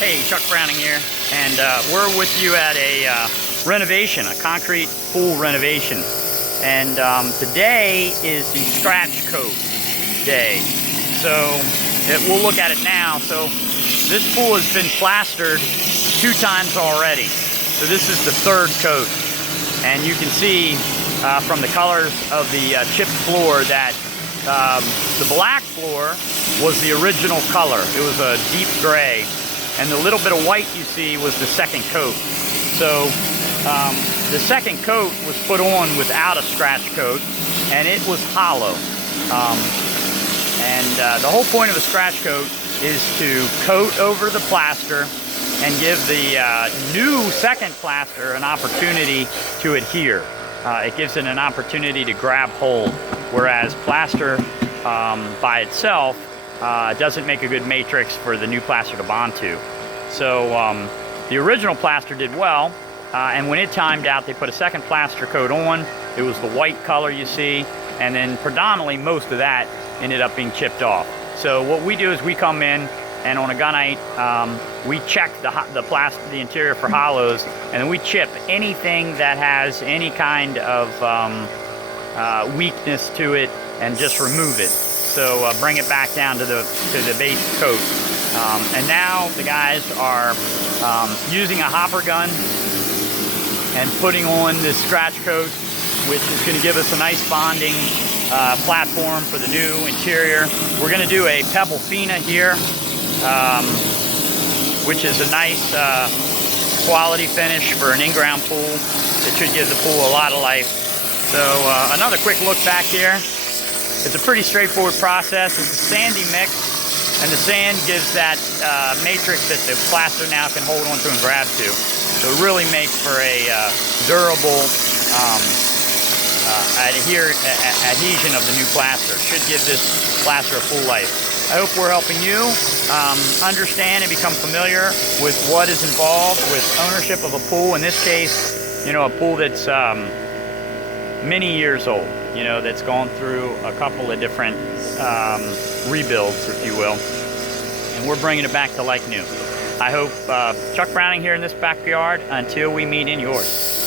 Hey, Chuck Browning here, and we're with you at a renovation, a concrete pool renovation. And today is the scratch coat day. So we'll look at it now. So this pool has been plastered 2 times already. So this is the 3rd coat. And you can see from the colors of the chipped floor that the black floor was the original color. It was a deep gray. And the little bit of white you see was the 2nd coat. So the 2nd coat was put on without a scratch coat, and it was hollow. The whole point of a scratch coat is to coat over the plaster and give the new 2nd plaster an opportunity to adhere. It gives it an opportunity to grab hold, whereas plaster by itself doesn't make a good matrix for the new plaster to bond to. So the original plaster did well, and when it timed out, they put a 2nd plaster coat on. It was the white color you see, and then predominantly most of that ended up being chipped off. So what we do is we come in, and on a gunite, we check the interior for hollows, and then we chip anything that has any kind of weakness to it, and just remove it. So bring it back down to the base coat. And now the guys are using a hopper gun and putting on this scratch coat, which is going to give us a nice bonding platform for the new interior. We're going to do a pebble fina here, which is a nice quality finish for an in-ground pool. It should give the pool a lot of life. So another quick look back here. It's a pretty straightforward process. It's a sandy mix, and the sand gives that matrix that the plaster now can hold onto and grab to. So it really makes for a durable adhesion of the new plaster. Should give this plaster a full life. I hope we're helping you understand and become familiar with what is involved with ownership of a pool. In this case, you know, a pool that's many years old, you know, that's gone through a couple of different rebuilds, if you will, and we're bringing it back to like new. I hope Chuck Browning here in this backyard until we meet in yours.